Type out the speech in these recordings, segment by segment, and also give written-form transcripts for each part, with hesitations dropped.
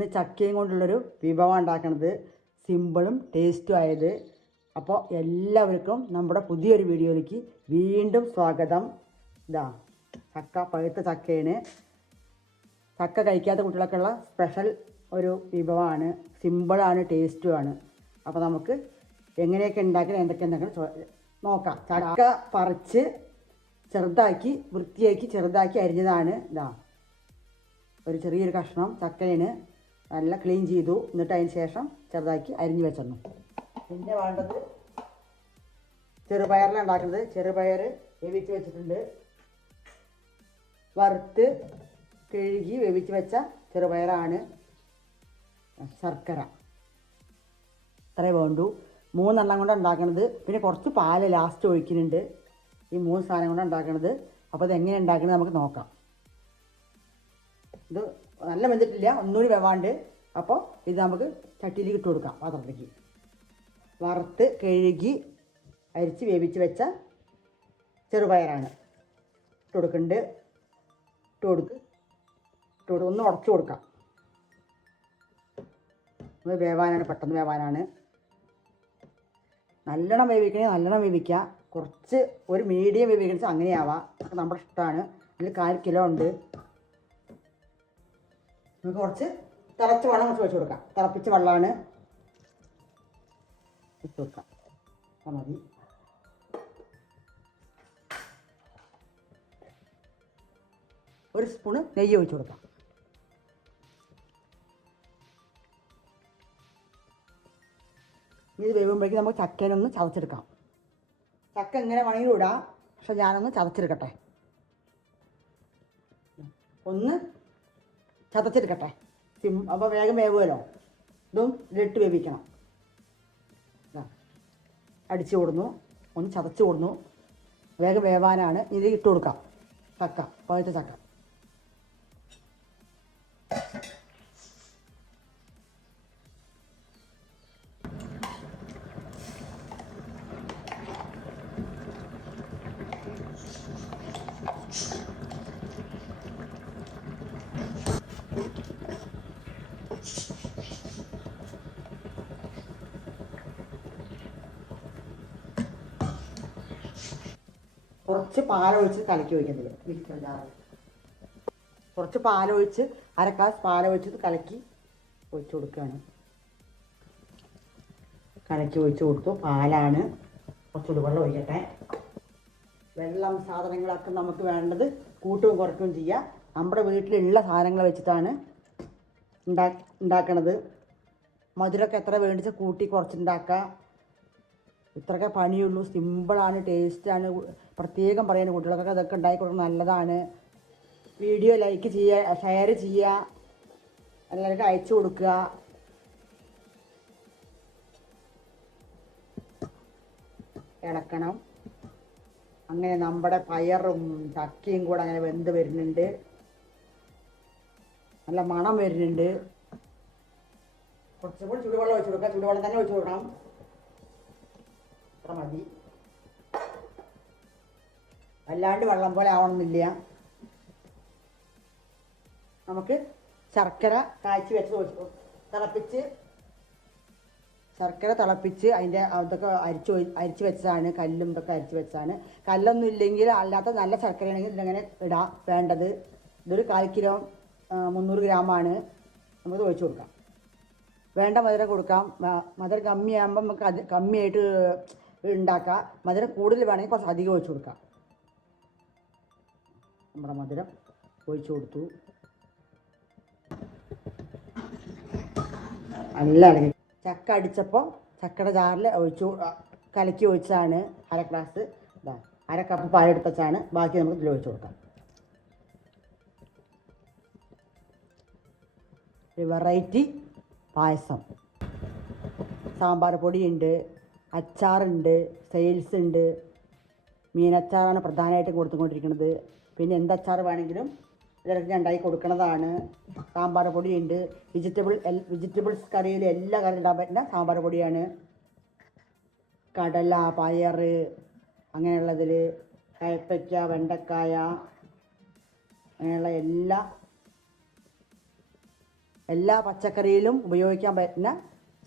ഇന്ന് ചക്കയും കൊണ്ടുള്ളൊരു വിഭവം ഉണ്ടാക്കുന്നത്, സിമ്പിളും ടേസ്റ്റും ആയത്. അപ്പോൾ എല്ലാവർക്കും നമ്മുടെ പുതിയൊരു വീഡിയോയിലേക്ക് വീണ്ടും സ്വാഗതം. ഇതാ ചക്ക, പഴുത്ത ചക്കയാണ്. ചക്ക കഴിക്കാത്ത കുട്ടികളൊക്കെ ഉള്ള സ്പെഷ്യൽ ഒരു വിഭവമാണ്. സിമ്പിളാണ്, ടേസ്റ്റുമാണ്. അപ്പോൾ നമുക്ക് എങ്ങനെയൊക്കെ ഉണ്ടാക്കണം, എന്തൊക്കെ ഉണ്ടാക്കണം നോക്കാം. ചക്ക പറിച്ച് ചെറുതാക്കി വൃത്തിയാക്കി ചെറുതാക്കി അരിഞ്ഞതാണ്. ഇതാ ഒരു ചെറിയൊരു കഷ്ണം ചക്കയാണ്, നല്ല ക്ലീൻ ചെയ്തു. എന്നിട്ട് അതിന് ശേഷം ചെറുതാക്കി അരിഞ്ഞു വെച്ചിരുന്നു. പിന്നെ വേണ്ടത് ചെറുപയറിലാണ് ഉണ്ടാക്കുന്നത്. ചെറുപയർ വേവിച്ച് വെച്ചിട്ടുണ്ട്. വറുത്ത് കഴുകി വേവിച്ച് വെച്ച ചെറുപയറാണ്. ശർക്കര ഇത്രേ വേണ്ടു. 3 എണ്ണം കൊണ്ടാണ് ഉണ്ടാക്കുന്നത്. പിന്നെ കുറച്ച് പാല് ലാസ്റ്റ് ഒഴിക്കുന്നുണ്ട്. ഈ 3 സാധനം കൊണ്ടാണ് ഉണ്ടാക്കുന്നത്. അപ്പോൾ ഇത് എങ്ങനെ ഉണ്ടാക്കുന്നത് നമുക്ക് നോക്കാം. ഇത് നല്ല വെന്തിട്ടില്ല, ഒന്നുകൂടി വെവാണ്ട്. അപ്പോൾ ഇത് നമുക്ക് ചട്ടിയിലേക്ക് ഇട്ട് കൊടുക്കാം, പാത്രത്തിലേക്ക്. വറുത്ത് കഴുകി അരിച്ച് വേവിച്ച് വെച്ച ചെറുപയറാണ് ഇട്ട് കൊടുക്കുന്നുണ്ട്. ഇട്ട് കൊടുത്ത് ഒന്ന് ഉടച്ചു കൊടുക്കാം. അത് വേവാനാണ്, പെട്ടെന്ന് വേവാനാണ്. നല്ലോണം വേവിക്കണേ, നല്ലോണം വേവിക്കുക. കുറച്ച് ഒരു മീഡിയം വേവിക്കണമെന്ന് വെച്ചാൽ അങ്ങനെയാവാം, നമ്മുടെ ഇഷ്ടമാണ്. അതിൽ 1/4 കിലോ ഉണ്ട്. നമുക്ക് കുറച്ച് തിളച്ച വെള്ളം കുറച്ച് വെച്ച് കൊടുക്കാം. തിളപ്പിച്ച വെള്ളമാണ് ഇട്ട് കൊടുക്കാം. മതി. ഒരു സ്പൂണ് നെയ്യ് ഒഴിച്ച് കൊടുക്കാം. ഇത് വേവുമ്പോഴേക്കും നമുക്ക് ചക്കേനൊന്ന് ചതച്ചെടുക്കാം. ചക്ക എങ്ങനെ വേണമെങ്കിലും ഇടാം, പക്ഷെ ഞാനൊന്ന് ചതച്ചെടുക്കട്ടെ. ഒന്ന് ചതച്ചെടുക്കട്ടെ. അപ്പോൾ വേഗം വേവുമല്ലോ. ഇതും ഇതിലിട്ട് വേവിക്കണം. അടിച്ചു കൊടുന്നു, ഒന്ന് ചതച്ച് കൊടുന്നു. വേഗം വേവാനാണ്. ഇത് ഇട്ട് കൊടുക്കാം. ചക്ക, പഴുത്ത ചക്ക. കുറച്ച് പാലൊഴിച്ച് കലക്കി വയ്ക്കുന്നത് മിക്സർ ജാറിൽ. കുറച്ച് പാലൊഴിച്ച്, 1/2 ഗ്ലാസ് പാലൊഴിച്ച് കലക്കി ഒഴിച്ച് കൊടുക്കുകയാണ്. കലക്കി ഒഴിച്ച് കൊടുത്തു. പാലാണ്. കുറച്ചുകൂടി വെള്ളം ഒഴിക്കട്ടെ. വെള്ളം സാധനങ്ങളൊക്കെ നമുക്ക് വേണ്ടത് കൂട്ടുകയും കുറയ്ക്കുകയും ചെയ്യാം. നമ്മുടെ വീട്ടിലുള്ള സാധനങ്ങൾ വെച്ചിട്ടാണ് ഉണ്ടാക്കണത്. മധുരമൊക്കെ എത്ര വേണ്ടിച്ച് കൂട്ടി കുറച്ചുണ്ടാക്കുക. ഇത്രയൊക്കെ പണിയുള്ളൂ. സിമ്പിളാണ്, ടേസ്റ്റാണ്. പ്രത്യേകം പറയുന്ന കുട്ടികൾക്കൊക്കെ ഇതൊക്കെ ഉണ്ടാക്കി കൊടുക്കുന്നത് നല്ലതാണ്. വീഡിയോ ലൈക്ക് ചെയ്യുക, ഷെയർ ചെയ്യുക, എല്ലാവർക്കും അയച്ചു കൊടുക്കുക. ഇളക്കണം. അങ്ങനെ നമ്മുടെ പയറും ചക്കയും കൂടെ അങ്ങനെ വെന്ത് വരുന്നുണ്ട്. നല്ല മണം വരുന്നുണ്ട്. കുറച്ചുകൂടി ചുടുവെള്ളം ഒഴിച്ചു കൊടുക്കുക. ചുടുവെള്ളം തന്നെ ഒഴിച്ചു കൊടുക്കണം. അത്ര മതി. അല്ലാണ്ട് വെള്ളം പോലെ ആവണമെന്നില്ല. നമുക്ക് ശർക്കര കാച്ചി വെച്ച് ശർക്കര തിളപ്പിച്ച് അതിൻ്റെ അതൊക്കെ അരിച്ച് വെച്ചതാണ്. കല്ലും ഇതൊക്കെ അരിച്ച് വെച്ചതാണ്. കല്ലൊന്നും ഇല്ലെങ്കിൽ അല്ലാത്ത നല്ല ശർക്കരയാണെങ്കിൽ ഇതിങ്ങനെ ഇടാം. വേണ്ടത് ഇതൊരു 1/4 കിലോ 300 ഗ്രാമാണ്. നമുക്ക് ഒഴിച്ച് കൊടുക്കാം. വേണ്ട മധുരം കൊടുക്കാം. മധുരം കമ്മിയാകുമ്പോൾ നമുക്ക് കമ്മിയായിട്ട് ഉണ്ടാക്കാം. മധുരം കൂടുതൽ വേണമെങ്കിൽ കുറച്ച് അധികം ഒഴിച്ച് കൊടുക്കാം. നമ്മുടെ മധുരം ഒഴിച്ച് കൊടുത്തു. നല്ല ഇളകി. ചക്ക അടിച്ചപ്പോൾ ചക്കയുടെ ജാറിൽ കലക്കി ഒഴിച്ചതാണ്. 1/2 ഗ്ലാസ് 1/2 കപ്പ് പാലെടുത്തച്ചാണ്. ബാക്കി നമുക്ക് ഇതിൽ ഒഴിച്ച് കൊടുക്കാം. വെറൈറ്റി പായസം. സാമ്പാർ പൊടിയുണ്ട്, അച്ചാറുണ്ട്, സെയിൽസ് ഉണ്ട്. മീനച്ചാറാണ് പ്രധാനമായിട്ടും കൊടുത്തുകൊണ്ടിരിക്കുന്നത്. പിന്നെ എന്തച്ചാർ വേണമെങ്കിലും ഇതിലൊക്കെ ഉണ്ടാക്കി കൊടുക്കുന്നതാണ്. സാമ്പാർ പൊടിയുണ്ട്. വെജിറ്റബിൾസ് കറിയിൽ എല്ലാ കറിയും ഇടാൻ പറ്റുന്ന സാമ്പാർ പൊടിയാണ്. കടല, പയർ, അങ്ങനെയുള്ളതിൽ കയ്പ്പയ്ക്ക, വെണ്ടക്കായ, അങ്ങനെയുള്ള എല്ലാ പച്ചക്കറിയിലും ഉപയോഗിക്കാൻ പറ്റുന്ന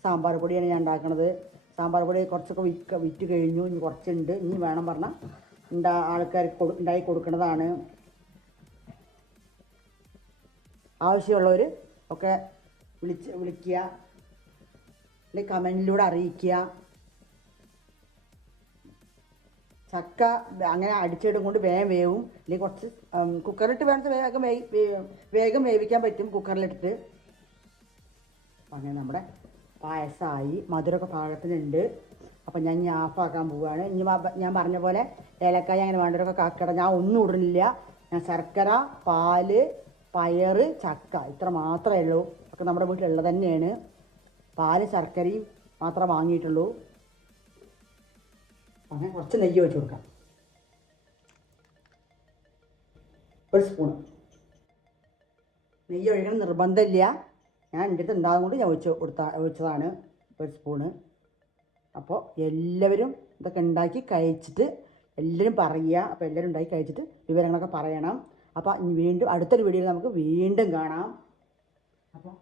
സാമ്പാർ പൊടിയാണ് ഞാൻ ഉണ്ടാക്കുന്നത്. സാമ്പാർ പൊടി കുറച്ചൊക്കെ വിറ്റ് കഴിഞ്ഞു, ഇനി കുറച്ചുണ്ട്, ഇനി വേണം പറഞ്ഞാൽ ആൾക്കാർക്ക് ഉണ്ടാക്കി കൊടുക്കുന്നതാണ്. ആവശ്യമുള്ളവർ ഒക്കെ വിളിക്കുക, അല്ലെങ്കിൽ കമൻറ്റിലൂടെ അറിയിക്കുക. ചക്ക അങ്ങനെ അടിച്ചിടും കൊണ്ട് വേഗം വേവും, അല്ലെങ്കിൽ കുറച്ച് കുക്കറിലിട്ട് വേണം വേഗം വേവിക്കാൻ പറ്റും കുക്കറിലിട്ടിട്ട്. അങ്ങനെ നമ്മുടെ പായസമായി, മധുരമൊക്കെ പാകത്തിനുണ്ട്. അപ്പം ഞാൻ ഇനി ആഫാക്കാൻ പോവുകയാണ്. ഇനി ഞാൻ പറഞ്ഞ പോലെ ഏലക്കായ അങ്ങനെ വേണ്ടവരൊക്കെ കാക്കട, ഞാൻ ഒന്നും ഇടുന്നില്ല. ഞാൻ ശർക്കര, പാല്, പയറ്, ചക്ക ഇത്ര മാത്രമേ ഉള്ളൂ. ഒക്കെ നമ്മുടെ വീട്ടിലുള്ളത് തന്നെയാണ്. പാല് ശർക്കരയും മാത്രമേ വാങ്ങിയിട്ടുള്ളൂ. അങ്ങനെ കുറച്ച് നെയ്യ് ഒഴിച്ച് കൊടുക്കാം, ഒരു സ്പൂണ്. നെയ്യ് ഒഴിക്കണം നിർബന്ധമില്ല, ഞാൻ എൻ്റെ അടുത്ത് ഉണ്ടാകും കൊണ്ട് ഞാൻ ഒഴിച്ചതാണ് ഒരു സ്പൂണ്. അപ്പോൾ എല്ലാവരും ഇതൊക്കെ ഉണ്ടാക്കി കഴിച്ചിട്ട് എല്ലാവരും പറയുക. അപ്പോൾ എല്ലാവരും ഉണ്ടാക്കി കഴിച്ചിട്ട് വിവരങ്ങളൊക്കെ പറയണം. അപ്പോൾ വീണ്ടും അടുത്തൊരു വീഡിയോയിൽ നമുക്ക് വീണ്ടും കാണാം. അപ്പോൾ